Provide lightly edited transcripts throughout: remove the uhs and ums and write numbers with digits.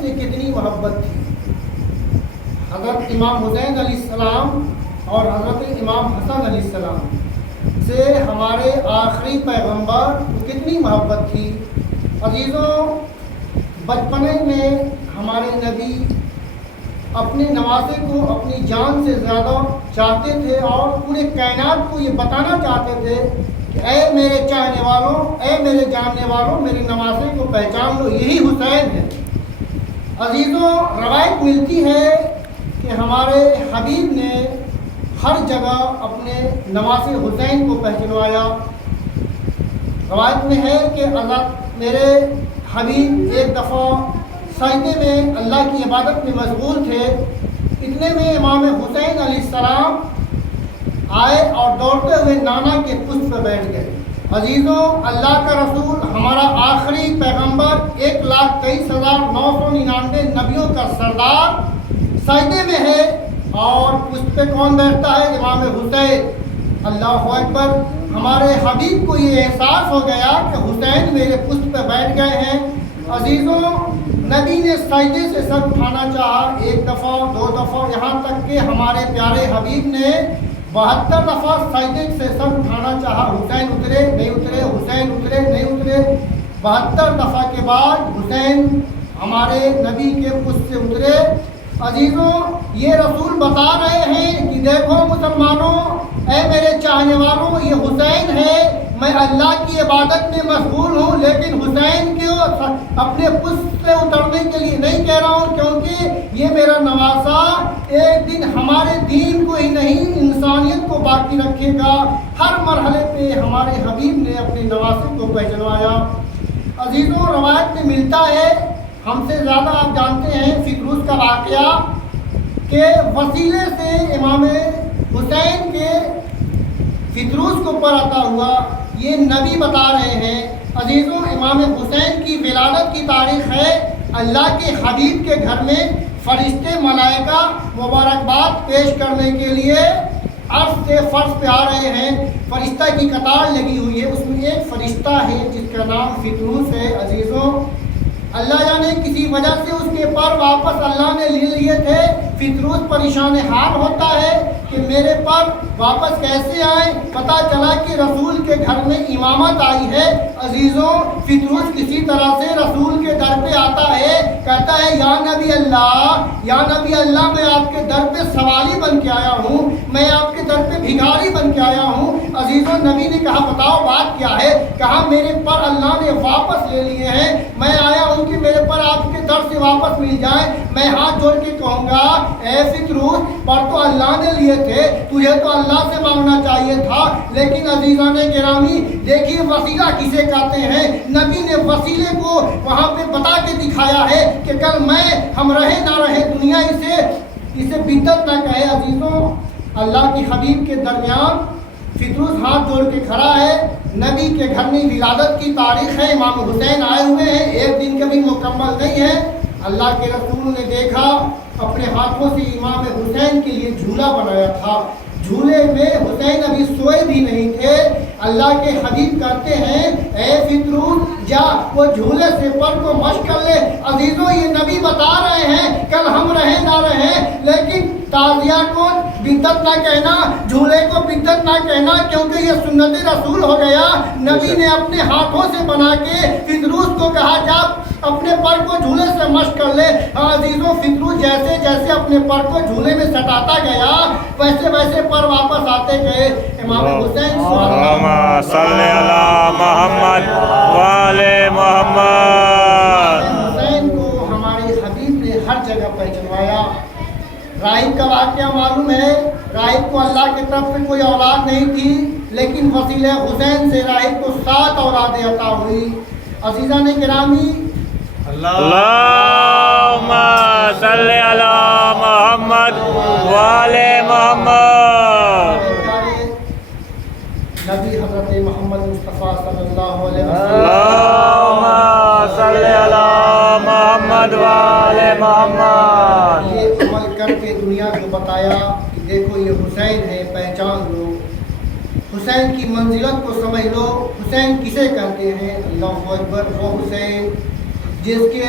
سے کتنی محبت تھی۔ حضرت امام حسین علیہ السلام اور حضرت امام حسن علیہ السلام سے ہمارے آخری پیغمبر کو کتنی محبت تھی۔ عزیزوں، بچپنے میں ہمارے نبی اپنے نواسے کو اپنی جان سے زیادہ چاہتے تھے اور پورے کائنات کو یہ بتانا چاہتے تھے کہ اے میرے چاہنے والوں، اے میرے جاننے والوں، میرے نواسے کو پہچان لو، یہی حسین ہے۔ عزیزوں، روایت ملتی ہے کہ ہمارے حبیب نے ہر جگہ اپنے نواسے حسین کو پہچنوایا۔ روایت میں ہے کہ میرے حبیب ایک دفعہ سجدے میں اللہ کی عبادت میں مشغول تھے، اتنے میں امام حسین علیہ السلام آئے اور دوڑتے ہوئے نانا کے پشت پہ بیٹھ گئے۔ عزیزوں، اللہ کا رسول ہمارا آخری پیغمبر 1,23,999 نبیوں کا سردار سجدے میں ہے اور پشت پہ کون بیٹھتا ہے؟ امام حسین۔ اللہ اکبر! ہمارے حبیب کو یہ احساس ہو گیا کہ حسین میرے پشت پہ بیٹھ گئے ہیں۔ عزیزوں، نبی نے سجدے سے سر اٹھانا چاہا، ایک دفعہ، دو دفعہ، یہاں تک کہ ہمارے پیارے حبیب نے 72 دفعہ سجدے سے سر اٹھانا چاہا، حسین اترے نہیں اترے، حسین اترے نہیں اترے۔ 72 دفعہ کے بعد حسین ہمارے نبی کے پشت سے اترے۔ عزیزوں، یہ رسول بتا رہے ہیں کہ دیکھو مسلمانوں، اے میرے چاہنے والوں، یہ حسین ہے، میں اللہ کی عبادت میں مشغول ہوں، لیکن حسین کو اپنے پشت سے اترنے کے لیے نہیں کہہ رہا ہوں، کیونکہ یہ میرا نواسا ایک دن ہمارے دین کو ہی نہیں انسانیت کو باقی رکھے گا۔ ہر مرحلے پہ ہمارے حبیب نے اپنے نواسے کو پہچنوایا۔ عزیزوں، روایت میں ملتا ہے، ہم سے زیادہ آپ جانتے ہیں فکروز کا واقعہ، کہ وسیلے سے امام حسین کے فکروز کو پر عطا ہوا، یہ نبی بتا رہے ہیں۔ عزیزوں، امام حسین کی ولادت کی تاریخ ہے، اللہ کے حبیب کے گھر میں فرشتے ملائکہ مبارکباد پیش کرنے کے لیے عرش سے فرش پہ آ رہے ہیں، فرشتہ کی قطار لگی ہوئی ہے، اس میں ایک فرشتہ ہے جس کا نام فکروز ہے۔ عزیزوں، اللہ جانے کسی وجہ سے اس کے پر واپس اللہ نے لے لیے تھے۔ فکروز پریشان حال ہوتا ہے کہ میرے پر واپس کیسے آئیں، پتہ چلا کہ رسول کے گھر میں امامت آئی ہے۔ عزیزوں، فکروز کسی طرح سے رسول کے در پہ آتا ہے، کہتا ہے یا نبی اللہ، یا نبی اللہ، میں آپ کے در پہ سوالی بن کے آیا ہوں، میں آپ کے در پہ بھکاری بن کے آیا ہوں۔ عزیزوں، نبی نے کہا بتاؤ بات کیا ہے؟ کہا میرے پر اللہ نے واپس لے لیے ہیں، میں آیا ہوں کہ میرے پر آپ کے در سے واپس مل جائیں۔ میں ہاتھ جوڑ کے کہوں گا اے فکروز، پر تو اللہ نے لیے تھے، تجھے تو اللہ سے مانگنا چاہیے تھا۔ لیکن عزیزان گرامی، دیکھیے وسیلہ کسے کہتے ہیں۔ نبی نے وسیلے کو وہاں پہ بتا کے دکھایا ہے کہ کل ہم رہے نہ رہے، دنیا اسے بدعت نہ کہے۔ عزیزوں، اللہ کی حبیب کے درمیان فکروز ہاتھ جوڑ کے کھڑا ہے، نبی کے گھر میں ولادت کی تاریخ ہے، امام حسین آئے ہوئے ہیں، ایک دن کبھی مکمل نہیں ہے۔ اللہ کے رسول نے دیکھا، اپنے ہاتھوں سے امام حسین کے لیے جھولا بنایا تھا، جھولے میں حسین ابھی سوئے بھی نہیں تھے۔ اللہ کے حبیب کہتے ہیں اے فکروز، جا وہ جھولے سے پر کو مشق کر لے۔ عزیزوں، یہ نبی بتا رہے ہیں کل ہم رہے نہ رہے، لیکن تعزیہ کو بدعت نہ کہنا، جھولے کو بدعت نہ کہنا، کیونکہ یہ سنت رسول ہو گیا۔ نبی نے اپنے ہاتھوں سے بنا کے فکروز کو کہا جا اپنے پر کو جھولے سے مشق کر لے۔ عزیزوں، فکروز جیسے جیسے اپنے پر کو جھولے میں سٹاتا گیا، ویسے ویسے پر واپس آتے گئے۔ امام حسین صلی علی محمد وعلی محمد۔ حسین کو ہمارے حبیب نے ہر جگہ پہچنوایا۔ راہب کا واقعہ معلوم ہے، راہب کو اللہ کی طرف سے کوئی اولاد نہیں تھی، لیکن وسیلہ حسین سے راہب کو 7 اولادیں عطا ہوئی۔ عزیزان گرامی، اللہم صلی علی محمد وعلی محمد۔ نبی حضرت محمد مصطفیٰ صلی اللہ علیہ وسلم، اللہم صلی علی محمد وعلی محمد، یہ عمل کر کے دنیا کو بتایا کہ دیکھو یہ حسین ہے، پہچان لو، حسین کی منزلت کو سمجھ لو۔ حسین کسے کہتے ہیں؟ اللہ اکبر! وہ حسین جس کے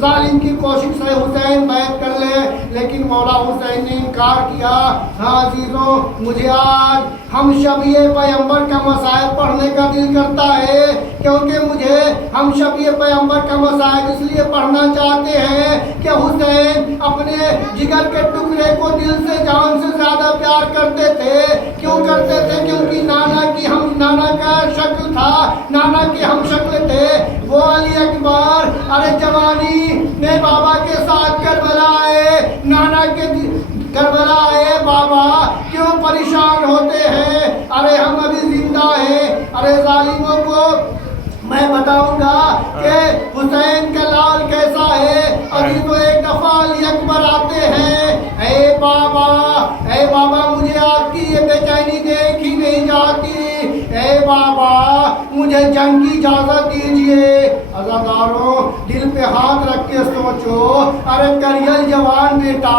ظالم کی کوشش سے حسین بیعت کر لے، لیکن مولا حسین نے انکار کیا۔ ہاں عزیزوں، مجھے آج ہم شبیہ پیغمبر کا مصائب پڑھنے کا دل کرتا ہے، کیونکہ مجھے ہم شبیہ پیغمبر کا مصائب اس لیے پڑھنا چاہتے ہیں کہ حسین اپنے جگر کے ٹکڑے کو دل سے جان سے زیادہ پیار کرتے تھے۔ کیوں کرتے تھے؟ کیونکہ نانا کا شکل تھا، نانا کی ہم شکل تھے۔ وہ علی اکبر ارے جوانی میں بابا کے ساتھ کربلا آئے، نانا کے کربلا آئے، بابا کیوں پریشان ہوتے ہیں؟ ارے ہم ابھی زندہ ہیں۔ ارے ظالموں کو میں بتاؤں گا کہ حسین کا لال کیسا ہے۔ ابھی تو ایک دفعہ علی اکبر آتے ہیں، اے بابا مجھے آپ کی یہ بے چینی دیکھی نہیں جاتی، اے بابا مجھے جنگ کی اجازت دیجئے۔ عزاداروں دل پہ ہاتھ رکھ کے سوچو، ارے کریل جوان بیٹا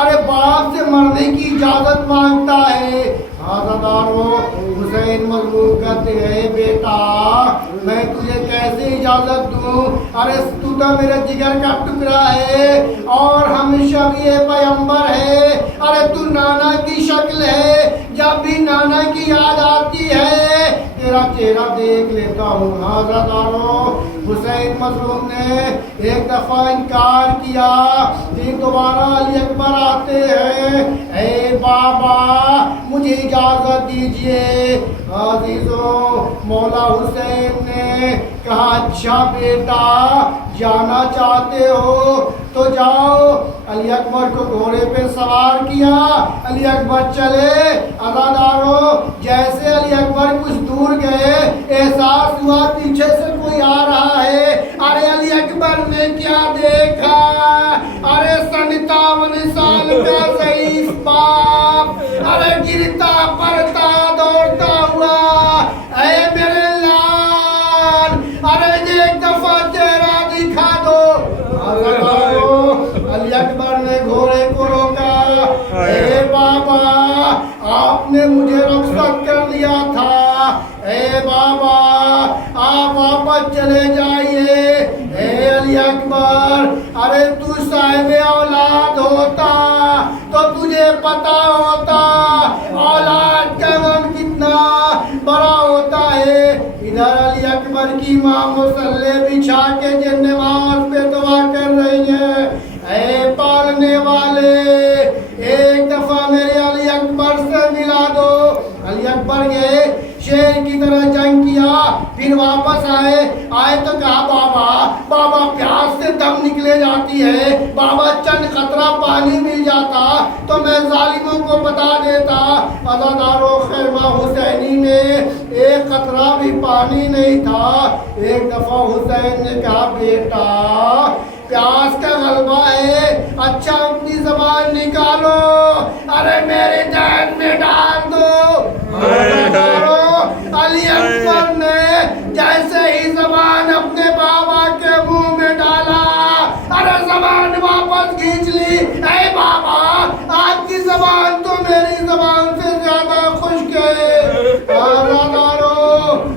ارے باپ سے مرنے کی اجازت مانگتا ہے۔ عزاداروں حسین مظلوم کہتے ہیں، بیٹا میں تجھے کیسے اجازت دوں؟ ارے تو میرے جگر کا ٹکڑا ہے اور ہم شبیہ پیغمبر ہے۔ ارے تو نانا کی شکل ہے، جب بھی نانا کی یاد آتی ہے تیرا چہرہ دیکھ لیتا ہوں۔ عزاداروں حسین مظلوم نے ایک دفعہ انکار کیا، پھر دوبارہ علی اکبر آتے ہیں، اے بابا مجھے اجازت دیجئے۔ عزیزوں مولا حسین نے کہا، اچھا بیٹا جانا چاہتے ہو تو جاؤ۔ علی اکبر کو گھوڑے پہ سوار کیا، علی اکبر چلے۔ عزاداروں جیسے علی اکبر کچھ دور گئے، احساس ہوا پیچھے سے کوئی آ رہا ہے۔ ارے علی اکبر نے کیا دیکھا؟ ارے 57 سال کا ضعیف باپ، ارے گرتا پڑتا دوڑتا ہوا، اے میرے لال ارے ایک دفعہ چہرہ دکھا دو۔ علی اکبر نے گھوڑے کو روکا، اے بابا آپ نے مجھے رخصت کر دیا تھا، اے بابا آپ واپس چلے جائیے۔ اے علی اکبر ارے تو صاحب اولاد ہوتا تو تجھے پتا ہوتا اولاد کا غم کتنا بڑا ہوتا ہے۔ ادھر علی اکبر کی ماں مصلی بچھا کے جن نماز پہ دعا کر رہی ہے، اے پالنے والے ایک دفعہ میرے علی اکبر سے ملا دو۔ علی اکبر گئے، شیر کی طرح جنگ کیا، پھر واپس آئے تو کہا، بابا پیاس سے دم نکلے جاتی ہے، بابا چند قطرہ پانی مل جاتا تو میں ظالموں کو بتا دیتا۔ عزاداروں خیمہ حسینی میں ایک قطرہ بھی پانی نہیں تھا۔ ایک دفعہ حسین نے کہا، بیٹا پیاس کا غلبہ ہے، اچھا اپنی زبان نکالو، ارے میرے ذہن میں ڈال دو۔ علی اکبر نے جیسے ہی زبان اپنے بابا کے منہ میں ڈالا، ارے زبان واپس کھینچ لی۔ اے بابا آپ کی زبان تو میری زبان سے زیادہ خشک ہے۔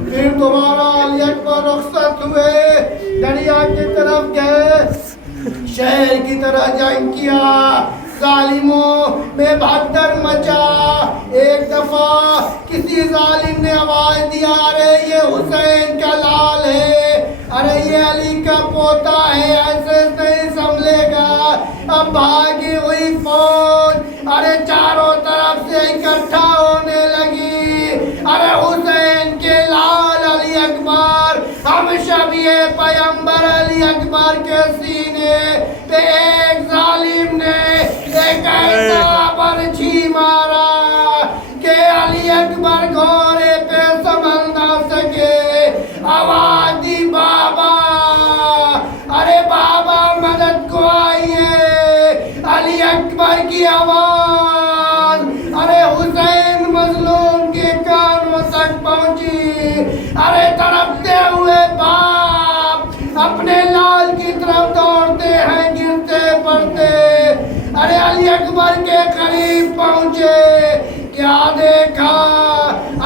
پھر دوبارہ علی اکبر رخصت ہوئے، دریا کی طرف گئے، شہر کی طرح جنگ کیا، ظالموں میں بھگدڑ مچا۔ ایک دفعہ کسی ظالم نے آواز دیا، ارے یہ حسین کا لال ہے، ارے یہ علی کا پوتا ہے، ایسے نہیں سنبھلے گا۔ اب بھاگی ہوئی فوج ارے چاروں طرف سے اکٹھا ہونے لگی۔ ارے حسین کے لال علی اکبر، ہم شبیہ پیغمبر علی اکبر کے سینے پہ ایک ظالم نے ایک ایسا برچھی مارا کہ علی اکبر گھوڑے پہ سنبھل نہ سکے۔ آواز دی، بابا ارے بابا مدد کو آئیے۔ علی اکبر کی آواز ارے حسین مظلوم کے کانوں تک پہنچی۔ ارے تڑپتے ہوئے باپ اپنے لال کی طرف دوڑتے ہیں، گرتے پڑتے، ارے علی اکبر کے قریب پہنچے، کیا دیکھا؟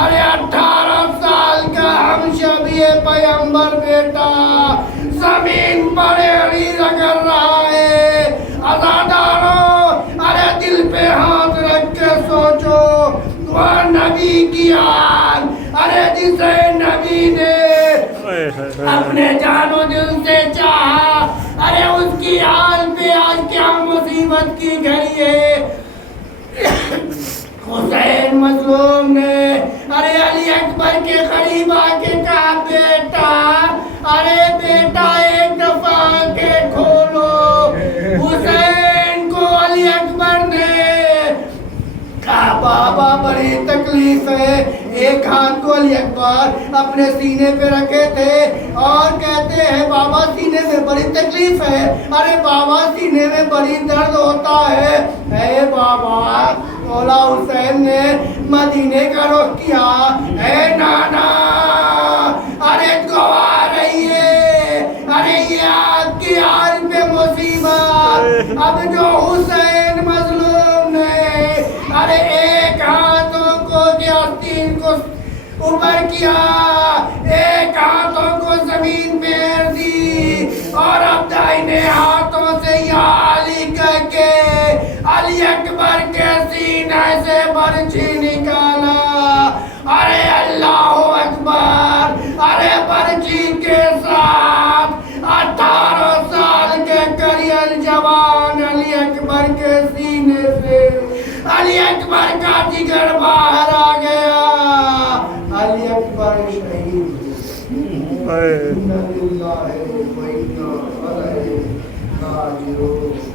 ارے 18 سال کا ہم شبیہ لیے پیغمبر بیٹا زمین پر ایڑی رگڑ رہا ہے. عزاداروں ارے دل پہ ہاتھ رکھ کے سوچو وہ نبی کی حال ارے جسے نبی نے اپنے جان و دل سے چاہا ارے اس کی حال پہ آج کیا مصیبت کی گھڑی ہے. حسین مظلوم نے ارے علی اکبر کے قریب آ کے کہا بیٹا ارے بیٹا ایک دفعہ آنکھیں کھولو. حسین کو علی اکبر نے کہا بابا بڑی تکلیف ہے. ایک ہاتھ کو علی اکبر اپنے سینے پہ رکھے تھے اور کہتے ہیں بابا سینے میں بڑی تکلیف ہے. ارے بابا سینے میں بڑی درد ہوتا ہے. اے بابا مولا حسین نے مدینے کا رخ کیا. اے نانا ارے گوا رہی ہے ارے یہ آپ کی حال پہ مصیبت. اب جو حسین مظلوم نے ارے ایک ہاتھوں کو آستین کو اوپر کیا ایک ہاتھوں کو زمین پہ پھیر دی اور اب دائنے ہاتھوں سے یا علی کہہ کے علی اکبر کے سینے سے برچھی نکالا. ارے اللہ اکبر ارے برچھی کے ساتھ 18 سال کے کریل جوان علی اکبر کے سینے سے علی اکبر کا جگر باہر آ گیا. علی اکبر شہید انا للہ و انا الیہ راجعون.